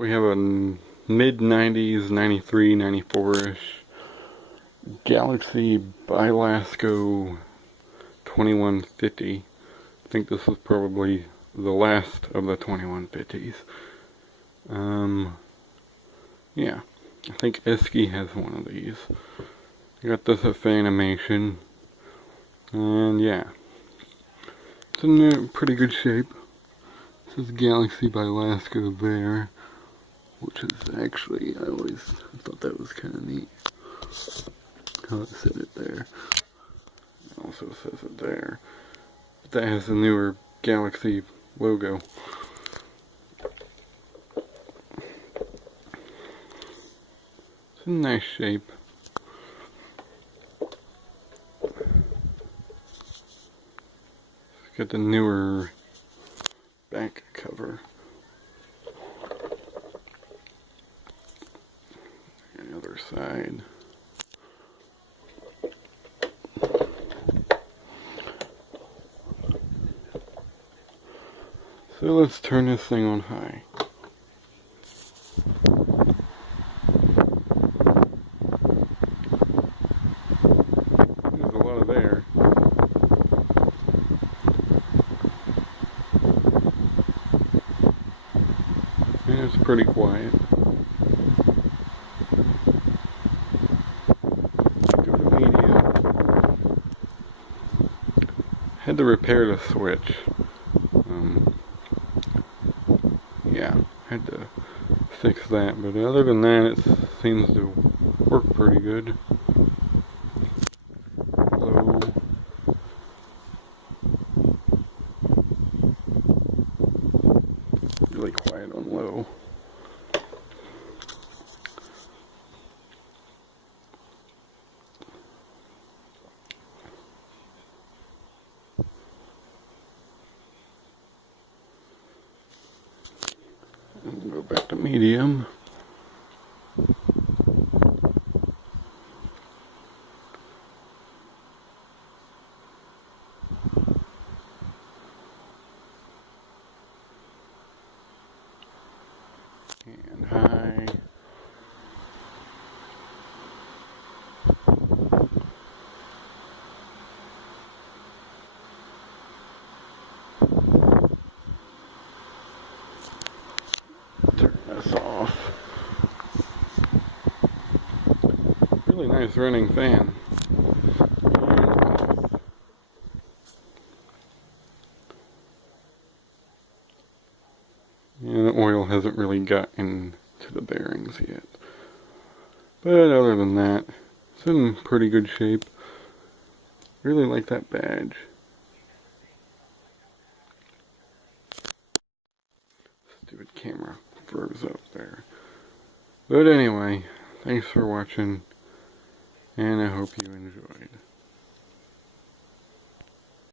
We have a mid-90s, 93, 94-ish Galaxy Bilasco 2150. I think this is probably the last of the 2150s. Yeah, I think Esky has one of these. I got this at Faniamation, and yeah, it's in pretty good shape. This is Galaxy Bilasco there, which is actually, I always thought that was kind of neat how it said it there. It also says it there, but that has the newer Galaxy logo. It's in nice shape. It's got the newer back cover. The other side. So let's turn this thing on high. There's a lot of air. And it's pretty quiet. Go to medium. Had to repair the switch. Yeah, had to fix that, but other than that, it seems to work pretty good. Low. Really quiet on low. And go back to medium. And high. Turn this off. Really nice running fan. And the oil hasn't really got into the bearings yet. But other than that, it's in pretty good shape. Really like that badge. Stupid camera froze up there. But anyway, thanks for watching, and I hope you enjoyed.